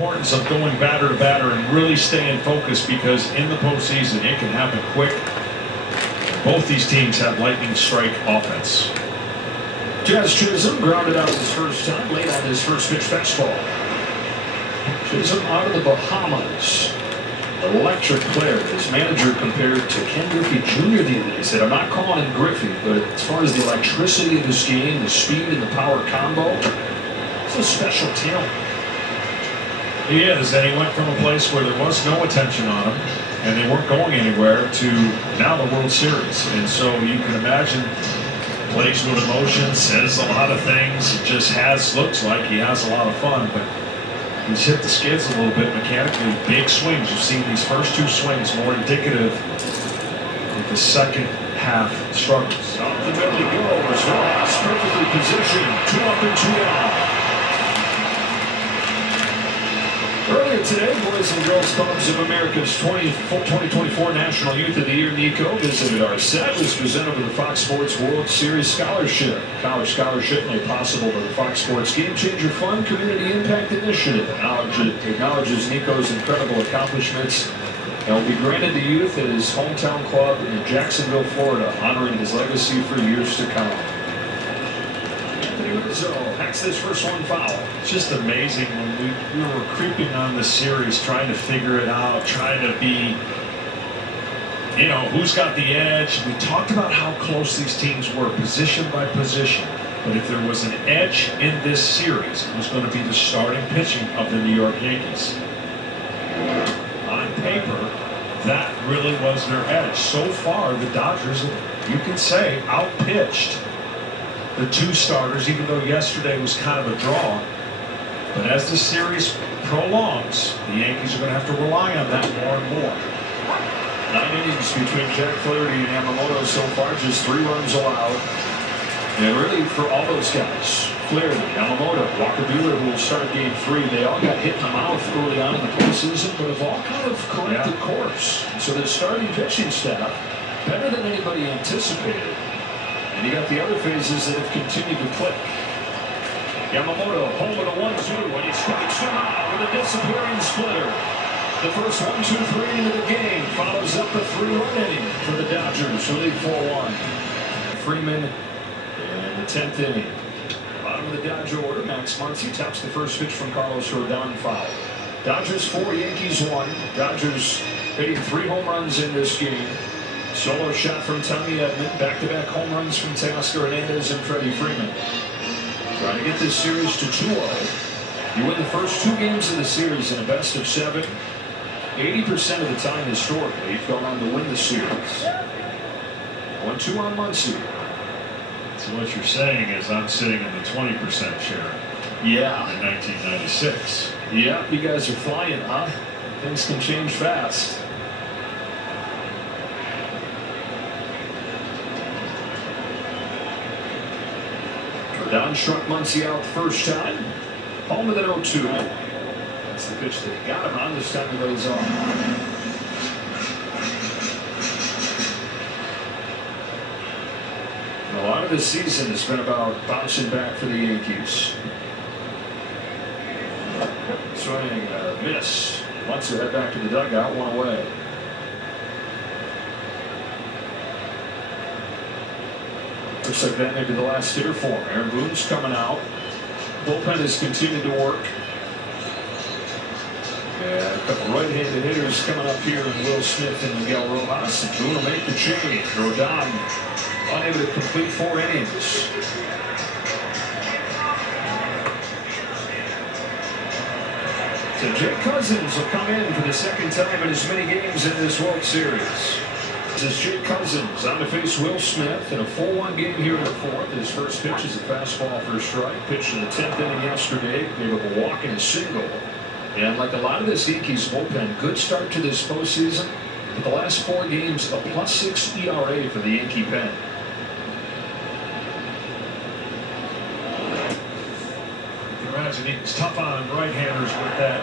Importance of going batter to batter and really staying focused, because in the postseason it can happen quick. Both these teams have lightning strike offense. Jazz Chisholm grounded out his first time, laid on his first pitch fastball. Chisholm out of the Bahamas. Electric player. His manager compared to Ken Griffey Jr. the other day. He said, I'm not calling him Griffey, but as far as the electricity of this game, the speed and the power combo, it's a special talent. He is, and he went from a place where there was no attention on him and they weren't going anywhere to now the World Series. And so you can imagine, plays with emotion, says a lot of things. It just looks like he has a lot of fun, but he's hit the skids a little bit mechanically. Big swings. You've seen these first two swings more indicative of the second half struggles. Off the middle he goes. Ross perfectly positioned. 2 up and 2 down. Earlier today, Boys and Girls Clubs of America's 2024 National Youth of the Year, NICO, visited our set. It was presented with the Fox Sports World Series Scholarship. College scholarship made possible by the Fox Sports Game Changer Fund Community Impact Initiative. Acknowledges NICO's incredible accomplishments and will be granted to youth at his hometown club in Jacksonville, Florida, honoring his legacy for years to come. So hacks this first one foul. It's just amazing when we were creeping on the series, trying to figure it out, trying to be, who's got the edge. We talked about how close these teams were, position by position. But if there was an edge in this series, it was going to be the starting pitching of the New York Yankees. On paper, that really was their edge. So far, the Dodgers, you can say, outpitched the two starters, even though yesterday was kind of a draw. But as the series prolongs, the Yankees are going to have to rely on that more and more. 9 innings between Jack Flaherty and Yamamoto so far, just 3 runs allowed. And really, for all those guys, Flaherty, Yamamoto, Walker Buehler, who will start game 3, they all got hit in the mouth early on in the postseason, but have all kind of corrected course. So the starting pitching staff, better than anybody anticipated. And you got the other phases that have continued to click. Yamamoto home with a 1-2, and he strikes him out with a disappearing splitter. The first 1-2-3 into the game follows up a 3-run inning for the Dodgers, who lead 4-1. Freeman in the 10th inning. Bottom of the Dodger order, Max Muncy tops the first pitch from Carlos Rodon, foul. Dodgers 4, Yankees 1. Dodgers hitting 3 home runs in this game. Solo shot from Tommy Edman, back-to-back home runs from Teoscar Hernandez and Freddie Freeman. Trying to get this series to 2-0. You win the first 2 games of the series in a best of 7. 80% of the time historically, you've gone on to win the series. 1-2 on Muncy. So what you're saying is I'm sitting in the 20% share. Yeah. In 1996. Yeah, you guys are flying, huh? Things can change fast. Don struck Muncy out the first time. Home with an 0-2. That's the pitch that got him on. This time he lays off. And a lot of this season has been about bouncing back for the Yankees. Swing, miss. Muncy head back to the dugout, 1 away. Looks like that may be the last hitter for him. Aaron Boone's coming out. Bullpen has continued to work. Yeah, a couple right-handed hitters coming up here in Will Smith and Miguel Rojas. And Boone will make the change. Rodon unable to complete 4 innings. So Jake Cousins will come in for the second time in as many games in this World Series. This is Jake Cousins on to face Will Smith in a 4-1 game here in the 4th. His first pitch is a fastball for a strike. Pitched in the 10th inning yesterday. Gave up a walk and a single. And like a lot of this Yankees bullpen, good start to this postseason. But the last 4 games, a +6 ERA for the Yankee pen. You can imagine it's tough on right-handers with that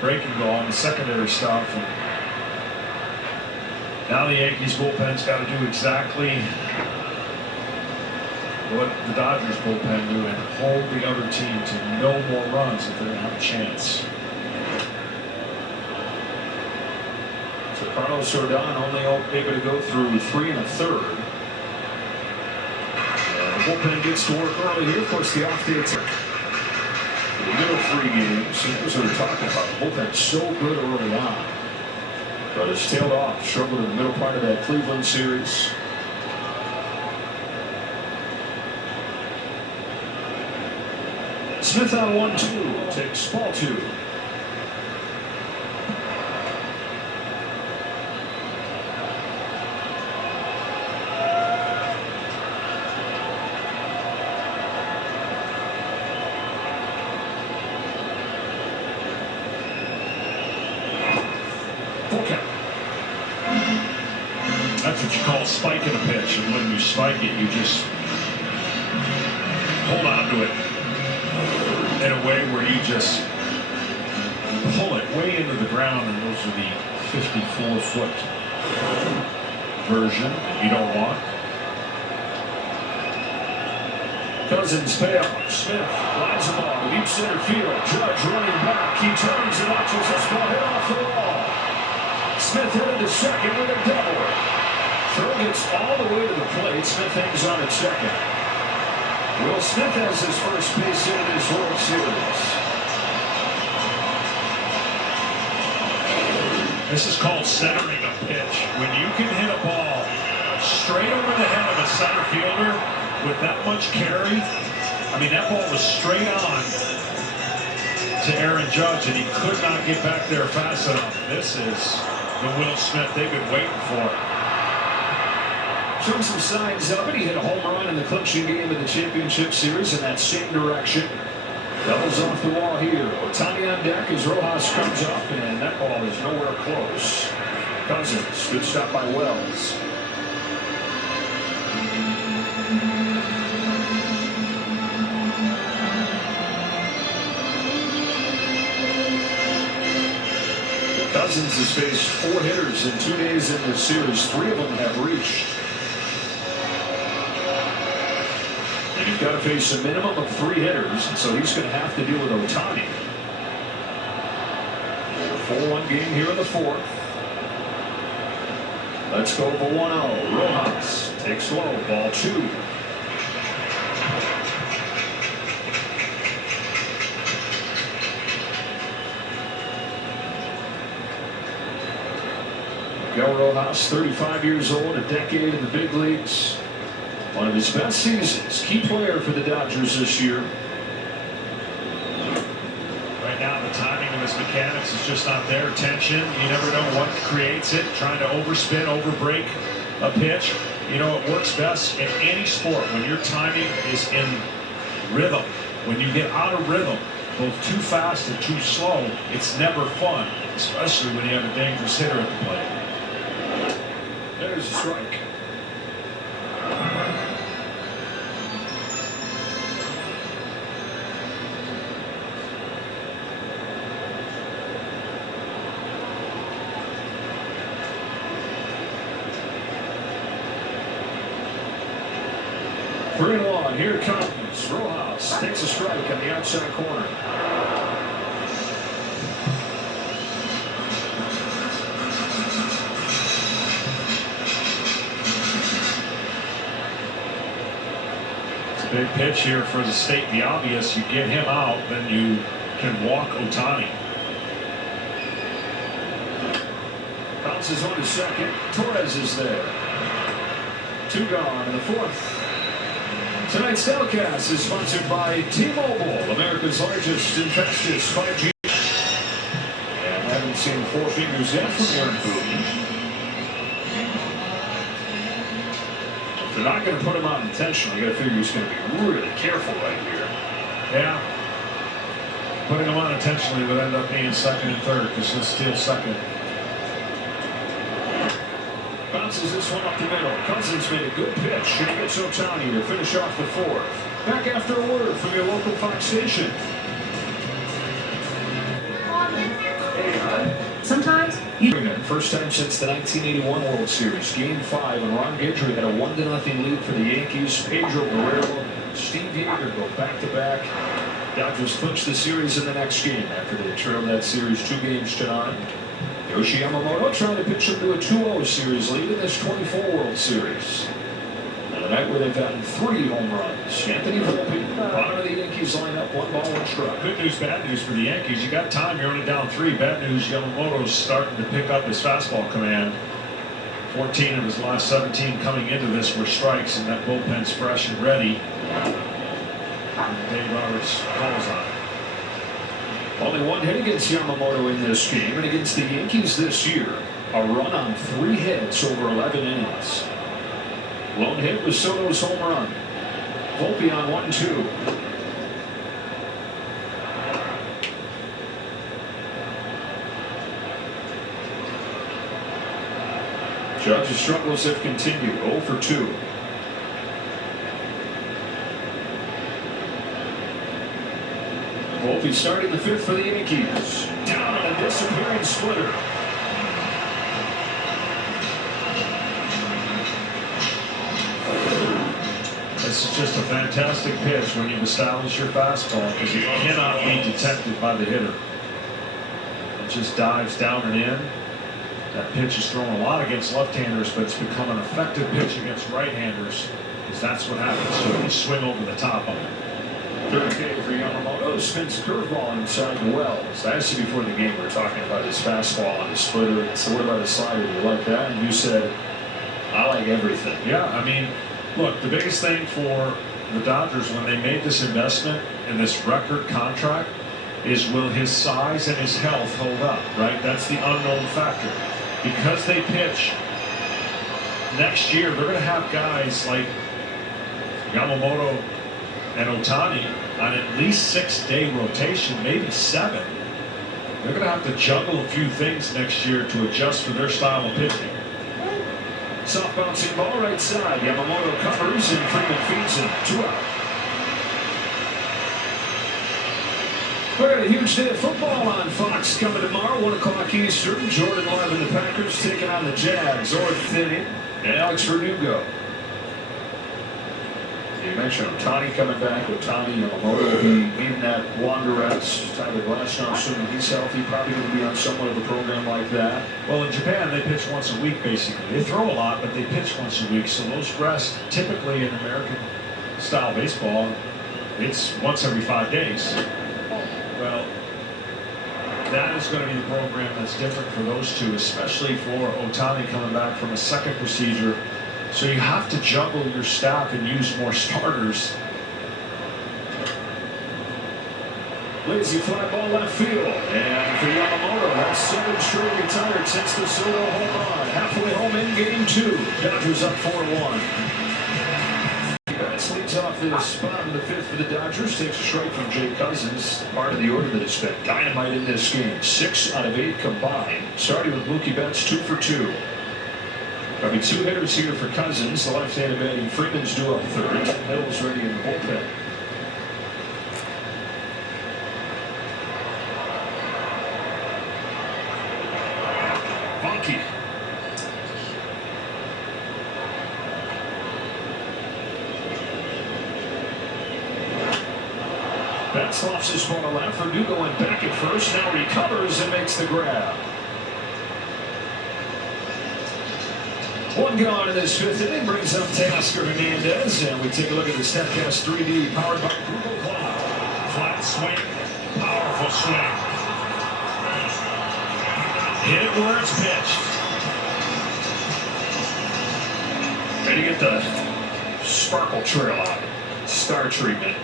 breaking ball and the secondary stuff. And now the Yankees bullpen's got to do exactly what the Dodgers bullpen do and hold the other team to no more runs if they're going to have a chance. Carlos Rodon only able to go through 3 1/3. Bullpen gets to work early here. Of course, the off day. The middle 3 games, and that's what we're talking about. The bullpen's so good early on, but it's tailed off. Struggled in the middle part of that Cleveland series. Smith on 1-2, takes ball 2. That's what you call spiking a pitch, and when you spike it, you just hold on to it in a way where you just pull it way into the ground, and those are the 54-foot version that you don't want. Cousins payoff. Smith lines the ball to deep center field. Judge running back. He turns and watches this ball hit off the wall. Smith headed to second with a double. Throw gets all the way to the plate. Smith hangs on at second. Will Smith has his first base hit in this World Series. This is called centering a pitch. When you can hit a ball straight over the head of a center fielder with that much carry, I mean, that ball was straight on to Aaron Judge, and he could not get back there fast enough. This is the Will Smith they've been waiting for. Showing some signs of it. He hit a home run in the clinching game of the championship series in that same direction. Doubles off the wall here. Ohtani on deck as Rojas comes up, and that ball is nowhere close. Cousins, good stop by Wells. Cousins has faced 4 hitters in 2 days in this series. 3 of them have reached. And you've got to face a minimum of 3 hitters, and so he's going to have to deal with Ohtani. A 4-1 game here in the 4th. Let's go for 1-0. Rojas takes low, ball 2. Miguel Rojas, 35 years old, a decade in the big leagues. One of his best seasons. Key player for the Dodgers this year. Right now, the timing of his mechanics is just not there. Tension, you never know what creates it. Trying to overspin, overbreak a pitch. You know, it works best in any sport when your timing is in rhythm. When you get out of rhythm, both too fast and too slow, it's never fun, especially when you have a dangerous hitter at the plate. There's a strike. Three and one. Here comes Rojas. Takes a strike on the outside corner. Big pitch here for the state the obvious. You get him out, then you can walk Ohtani. Bounces on to second. Torres is there. 2 gone in the 4th. Tonight's telecast is sponsored by T-Mobile, America's largest and fastest 5G. And I haven't seen 4 fingers yet from Aaron Boone. They're not going to put him out intentionally. You got to figure he's going to be really careful right here. Yeah. Putting him on intentionally would end up being second and third because he'll steal second. Bounces this one up the middle. Cousins made a good pitch, and he gets Ohtani to finish off the 4th. Back after a word from your local Fox station. Sometimes you... First time since the 1981 World Series. Game 5, and Ron Guidry had a 1-0 lead for the Yankees. Pedro Guerrero, Steve Yeager go back-to-back. Dodgers clinch the series in the next game after they trailed that series 2 games to 9. Yoshi Yamamoto trying to pitch him to a 2-0 series lead in this 24 World Series. And a night where they've gotten 3 home runs. Anthony Volpe, bottom of the Yankees lineup, 1 ball, 1 strike. Good news, bad news for the Yankees. You got time, you're only down 3. Bad news, Yamamoto's starting to pick up his fastball command. 14 of his last 17 coming into this were strikes, and that bullpen's fresh and ready. And Dave Roberts calls on it. Only 1 hit against Yamamoto in this game, and against the Yankees this year, a run on 3 hits over 11 innings. Lone hit was Soto's home run. Volpe on 1-2. Judge's struggles have continued. 0 for 2. Volpe starting the 5th for the Yankees. Down on a disappearing splitter. This is just a fantastic pitch when you establish your fastball, because it cannot be detected by the hitter. It just dives down and in. That pitch is thrown a lot against left-handers, but it's become an effective pitch against right-handers, because that's what happens. So you swing over the top of it. 3rd K for Yamamoto. Spins curveball inside the wells. I asked you before the game, we were talking about his fastball and his splitter. So what about his slider? Do you like that? And you said, I like everything. Yeah, I mean, look, the biggest thing for the Dodgers when they made this investment in this record contract is, will his size and his health hold up, right? That's the unknown factor. Because they pitch next year, they're going to have guys like Yamamoto and Ohtani on at least 6-day rotation, maybe 7. They're going to have to juggle a few things next year to adjust for their style of pitching. Soft bouncing ball right side. Yamamoto covers and Freeman feeds him. 2 out. We got a huge day of football on Fox coming tomorrow, 1 o'clock Eastern. Jordan Love and the Packers taking on the Jags. Orth Thinney and Alex Verdugo. You mentioned Ohtani coming back. Ohtani, Yamamoto will be in that longer rest. Tyler Glasnow, assuming he's healthy, probably going to be on somewhat of a program like that. Well, in Japan, they pitch once a week, basically. They throw a lot, but they pitch once a week. So those rests, typically in American-style baseball, it's once every 5 days. Well, that is going to be the program that's different for those two, especially for Ohtani coming back from a second procedure. So you have to juggle your staff and use more starters. Lazy fly ball left field. And for Yamamoto, that's 7 straight retired since the Soto home run. Halfway home in game 2. Dodgers up 4-1. Betts leads off this bottom of the 5th for the Dodgers. Takes a strike from Jay Cousins. Part of the order that has been dynamite in this game. 6 out of 8 combined. Starting with Mookie Betts, 2 for 2. Probably 2 hitters here for Cousins. The left-handed batting Freeman's due up 3rd. Hill's ready in the bullpen. Funky. Betts lofts his ball to left. Verdugo went back at first. Now recovers and makes the grab. 1 gone in this 5th inning, brings up Teoscar Hernandez, and we take a look at the StatCast 3D powered by Google Cloud. Flat swing, powerful swing. Hit it where it's pitched. Ready to get the sparkle trail out. Star treatment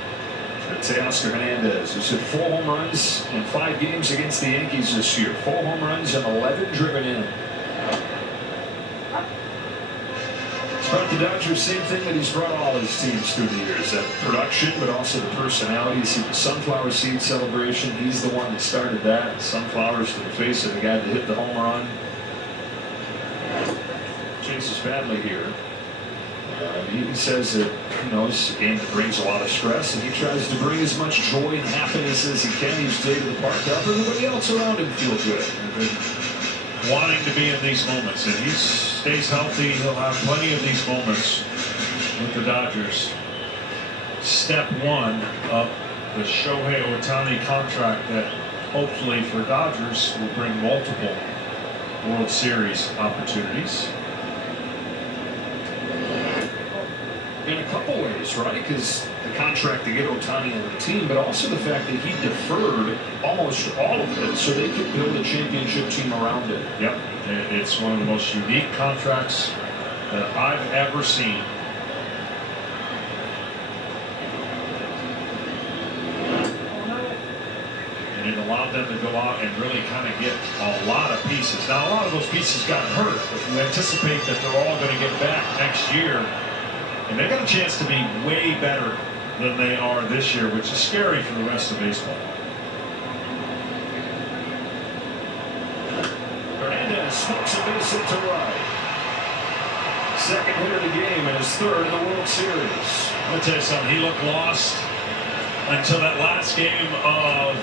for Teoscar Hernandez, who's hit 4 home runs in 5 games against the Yankees this year. 4 home runs and 11 driven in. Brought the Dodgers, same thing that he's brought all his teams through the years. That production, but also the personality. You see the sunflower seed celebration. He's the one that started that. Sunflowers to the face of the guy that hit the home run. Chases badly here. He says that, you know, it's a game that brings a lot of stress, and he tries to bring as much joy and happiness as he can each day to the park to help everybody else around him feel good. Wanting to be in these moments, and he stays healthy, he'll have plenty of these moments with the Dodgers. Step 1 of the Shohei Ohtani contract that hopefully for Dodgers will bring multiple World Series opportunities. In a couple ways, right? Because the contract to get Ohtani on the team, but also the fact that he deferred almost all of it so they could build a championship team around it. Yep, it's one of the most unique contracts that I've ever seen. And it allowed them to go out and really kind of get a lot of pieces. Now, a lot of those pieces got hurt, but you anticipate that they're all going to get back next year. And they got a chance to be way better than they are this year, which is scary for the rest of baseball. Hernandez smokes a base hit to right. Second hit of the game and his third in the World Series. I'm going to tell you something. He looked lost until that last game of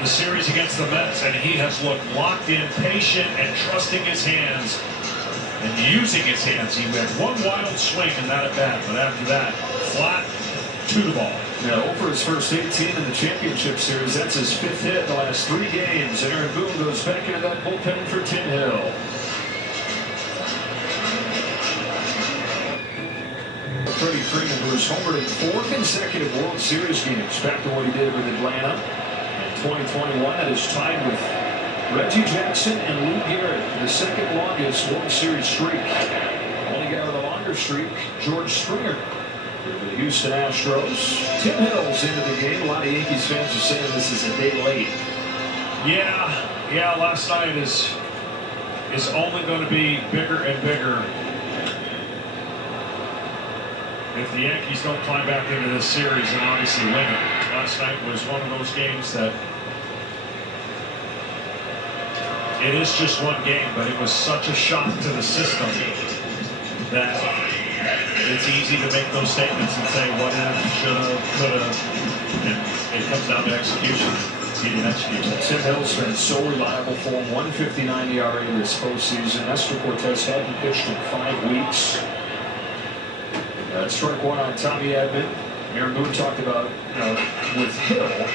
the series against the Mets, and he has looked locked in, patient, and trusting his hands. And using his hands. He had one wild swing in that at bat, but after that, flat to the ball. Now, over his first 18 in the championship series, that's his 5th hit in the last 3 games. And Aaron Boone goes back into that bullpen for Tim Hill. Freddie Freeman, who has homered in 4 consecutive World Series games, back to what he did with Atlanta in 2021. That is tied with Reggie Jackson and Lou Gehrig for the second longest World Series streak. Only guy with a longer streak, George Springer, for the Houston Astros. Tim Hill's into the game. A lot of Yankees fans are saying this is a day late. Yeah. Last night is only going to be bigger and bigger if the Yankees don't climb back into this series and obviously win it. Last night was one of those games that. It is just one game, but it was such a shock to the system that it's easy to make those statements and say what if, should have, could have, and it comes down to execution. He didn't execute. Tim Hill's been so reliable for him. 1.59 ERA this postseason. Nestor Cortez hadn't pitched in 5 weeks. Strike one on Tommy Edman. Aaron Boone talked about, with Hill,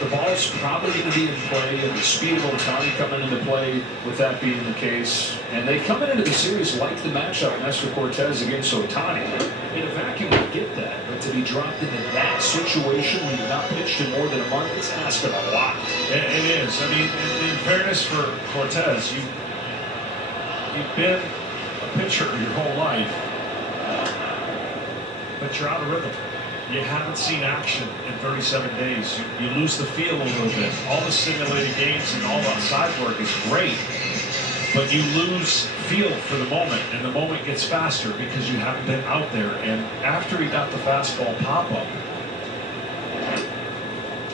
the ball's probably going to be in play, and the speed of Ohtani coming into play with that being the case. And they coming into the series like the matchup, Nestor Cortez against Ohtani. In a vacuum, I get that. But to be dropped into that situation when you've not pitched in more than a month, it's asking a lot. It is. I mean, in fairness for Cortez, you've been a pitcher your whole life, but you're out of rhythm. You haven't seen action in 37 days. You lose the feel a little bit. All the simulated games and all that side work is great, but you lose feel for the moment, and the moment gets faster because you haven't been out there. And after he got the fastball pop-up,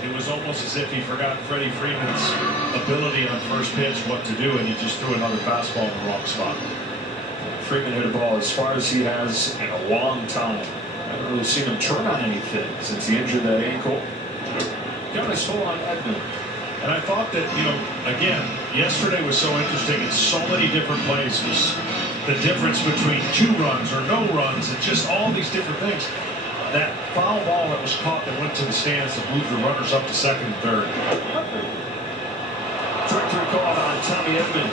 it was almost as if he forgot Freddie Freeman's ability on first pitch, what to do, and he just threw another fastball in the wrong spot. Freeman hit a ball as far as he has in a long time. I haven't really seen him turn on anything since he injured that ankle. Got his full on Edman. And I thought that, again, yesterday was so interesting in so many different plays. Was the difference between 2 runs or no runs and just all these different things. That foul ball that was caught that went to the stands that moved the runners up to second and third. Strike called on Tommy Edman.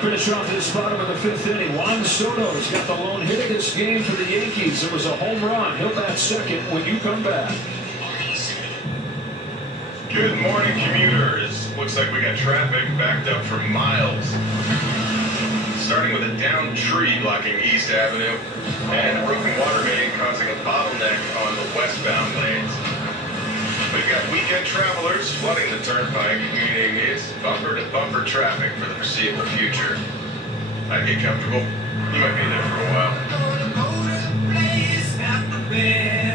Finish off this bottom of the 5th inning. Juan Soto's got the lone hit of this game for the Yankees. It was a home run. He'll bat second when you come back. Good morning, commuters. Looks like we got traffic backed up for miles. Starting with a downed tree blocking East Avenue and a broken water main causing a bottleneck on the westbound lanes. We've got weekend travelers flooding the turnpike, meaning it's bumper-to-bumper traffic for the foreseeable future. I'd get comfortable. You might be there for a while.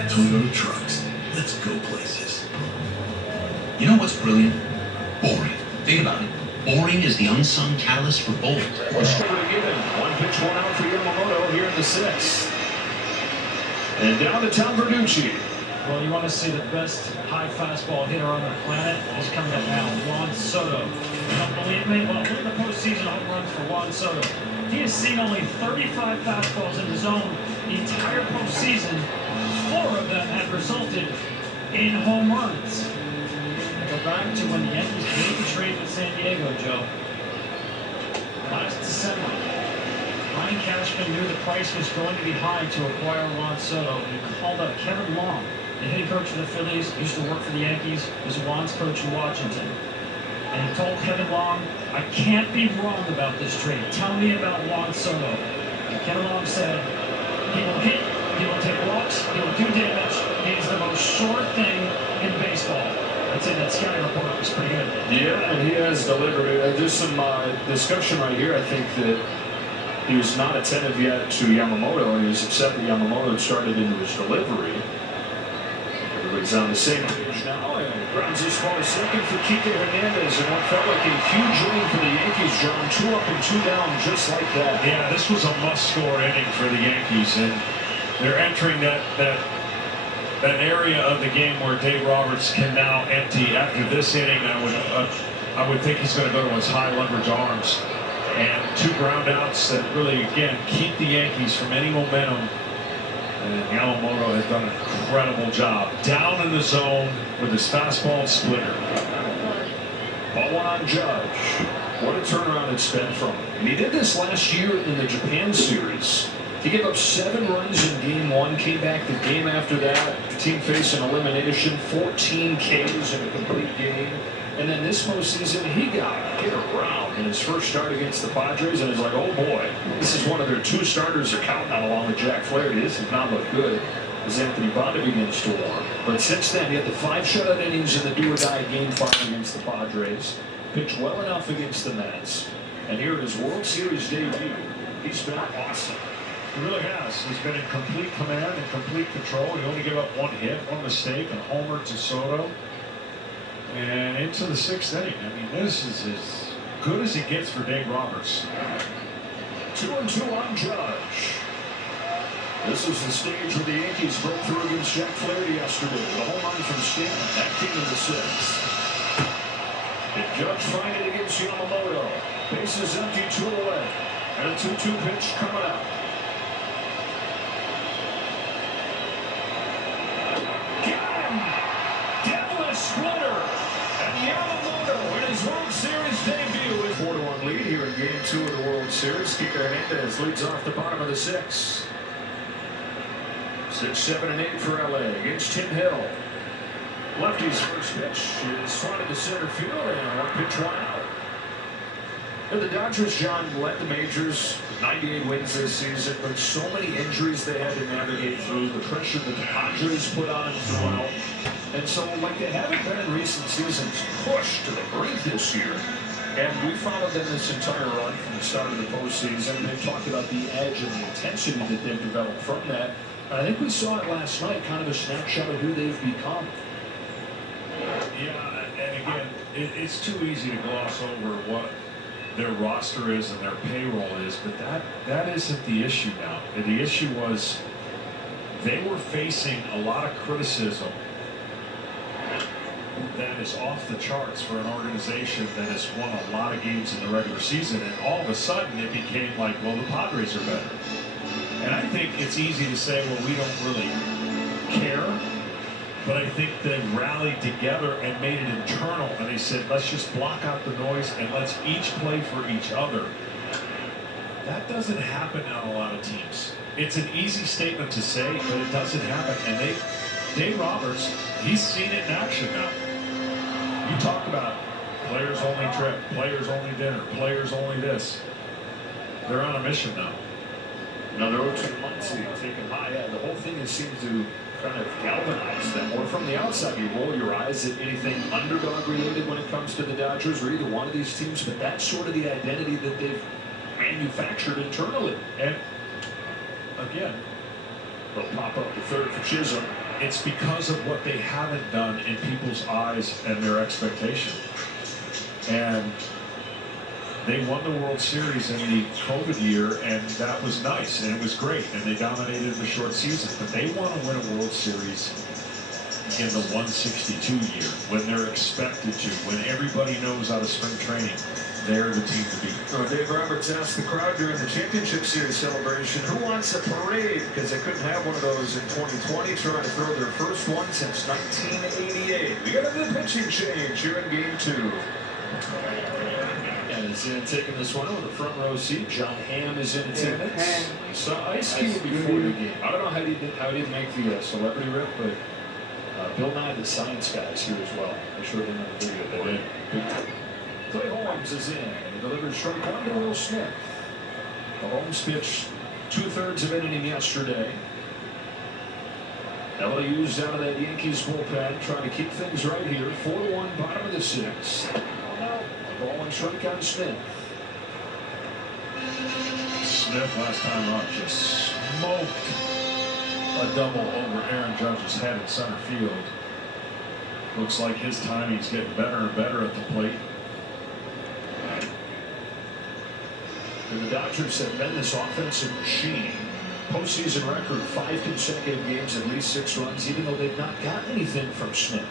Toyota trucks. Let's go places. You know what's brilliant? Boring. Think about it. Boring is the unsung catalyst for bold. Let's go to given. 1 pitch, 1 out for Yamamoto here in the 6th. And down to Tom Verducci. Well, you want to see the best high fastball hitter on the planet? He's coming up now, Juan Soto. You don't believe me? Well, look at the postseason home runs for Juan Soto. He has seen only 35 fastballs in his zone the entire postseason. 4 of them have resulted in home runs. Go back to when the Yankees made the trade with San Diego, Joe. last December, Brian Cashman knew the price was going to be high to acquire Juan Soto. He called up Kevin Long, the hitting coach for the Phillies, used to work for the Yankees, was Juan's coach in Washington. And he told Kevin Long, I can't be wrong about this trade. Tell me about Juan Soto. And Kevin Long said, he will hit, he will take walks, he will do damage. He is the most sure thing in baseball. I'd say that scouting report was pretty good. Yeah, and he has delivered. There's some discussion right here. I think that he was not attentive yet to Yamamoto, and he was upset that Yamamoto had started into his delivery. Everybody's on the same page now, and grounds this ball to second for Kike Hernandez, and what felt like a huge inning for the Yankees, John. 2 up and 2 down, just like that. Yeah, this was a must-score inning for the Yankees, and they're entering that area of the game where Dave Roberts can now empty. After this inning, I would think he's going to go to his high leverage arms, and 2 ground outs that really, again, keep the Yankees from any momentum. And Yamamoto has done an incredible job down in the zone with his fastball splitter. Ball 1 on Judge. What a turnaround it's been from him. And he did this last year in the Japan series. He gave up 7 runs in game 1, came back the game after that. The team faced an elimination, 14 Ks in a complete game. And then this postseason, he got hit around in his first start against the Padres, and it's like, oh boy, this is one of their 2 starters they're counting on along with Jack Flaherty. This has not looked good as Anthony Bonda begins to warm. But since then, he had the 5 shutout innings in the do-or-die game 5 against the Padres, pitched well enough against the Mets, and here in his World Series debut, he's been awesome. He really has. He's been in complete command and complete control. He only gave up 1 hit, 1 mistake, and homer to Soto. And into the 6th inning. I mean, this is as good as it gets for Dave Roberts. 2-2 on Judge. This is the stage where the Yankees broke through against Jack Flaherty yesterday. The home run from Stanton. That came in the 6th. And Judge find it against Yamamoto. Bases empty, 2 away. And a 2-2 pitch coming up. Got him! Devilish splitter! And Yamamoto in his World Series debut with 4-1 lead here in Game 2 of the World Series. Kike Hernandez leads off the bottom of the 6th. 6, 7, and 8 for LA against Tim Hill. Lefty's first pitch is swatted to center field, and 1 pitch 1 out. And the Dodgers, John, led the majors, 98 wins this season, but so many injuries they had to navigate through, the pressure that the Padres put on them throughout. And so, like they haven't been in recent seasons, pushed to the brink this year. And we followed them this entire run from the start of the postseason. They've talked about the edge and the intensity that they've developed from that. And I think we saw it last night, kind of a snapshot of who they've become. Yeah, and again, it's too easy to gloss over what their roster is and their payroll is, but that isn't the issue now. The issue was they were facing a lot of criticism that is off the charts for an organization that has won a lot of games in the regular season, and all of a sudden it became like, well, the Padres are better. And I think it's easy to say, well, we don't really care, but I think they rallied together and made it internal, and they said, let's just block out the noise and let's each play for each other. That doesn't happen on a lot of teams. It's an easy statement to say, but it doesn't happen. And Dave Roberts, he's seen it in action now. You talk about players only trip, players only dinner, players only this. They're on a mission now. Another 0-2 Muncy taken high. Yeah, the whole thing has seemed to kind of galvanize them. Or from the outside, you roll your eyes at anything underdog related when it comes to the Dodgers or either one of these teams, but that's sort of the identity that they've manufactured internally. And again, they'll pop up the third for Chisholm. It's because of what they haven't done in people's eyes and their expectation. And they won the World Series in the COVID year, and that was nice, and it was great, and they dominated the short season. But they want to win a World Series in the 162 year, when they're expected to, when everybody knows out of spring training, they're the team to beat. So Dave Roberts asked the crowd during the Championship Series celebration, who wants a parade? Because they couldn't have one of those in 2020, trying to throw their first one since 1988. We got a new pitching change here in Game 2. And is in taking this one with a front row seat. John Hamm is in attendance. Saw Ice Cube before the game. I don't know how he didn't make the celebrity rip, but Bill Nye the Science Guy is here as well. I showed him on the video. They did. Big time. Clay Holmes is in. He delivers strike one to Will Smith. The Holmes pitched 2/3 of an inning yesterday. Heavily used out of that Yankees bullpen, trying to keep things right here. 4-1, bottom of the sixth. Ball and strike on Smith. Smith last time up just smoked a double over Aaron Judge's head in center field. Looks like his timing's getting better and better at the plate. And the Dodgers have been this offensive machine. Postseason record, 5 consecutive games, at least 6 runs, even though they've not gotten anything from Smith.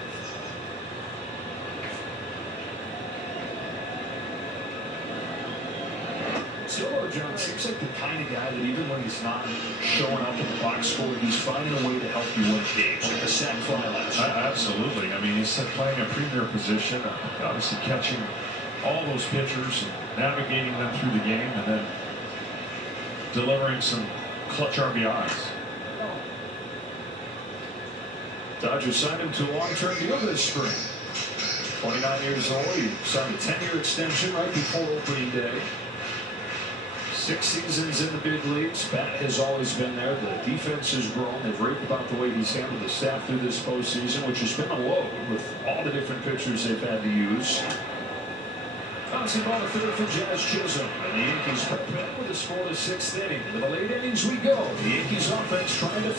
Silver John seems like the kind of guy that even when he's not showing up in the box score, he's finding a way to help you win games, like the sac fly last year. Absolutely. I mean, he's playing a premier position, obviously catching all those pitchers and navigating them through the game, and then delivering some clutch RBIs. Dodgers signed him to a long-term deal this spring. 29 years old. He signed a 10-year extension right before opening day. 6 seasons in the big leagues. Bat has always been there. The defense has grown. They've raved about the way he's handled the staff through this postseason, which has been a load with all the different pitchers they've had to use. Bouncing ball to third for Jazz Chisholm. And the Yankees cut back with a score to 6th inning. Into the late innings we go. The Yankees offense trying to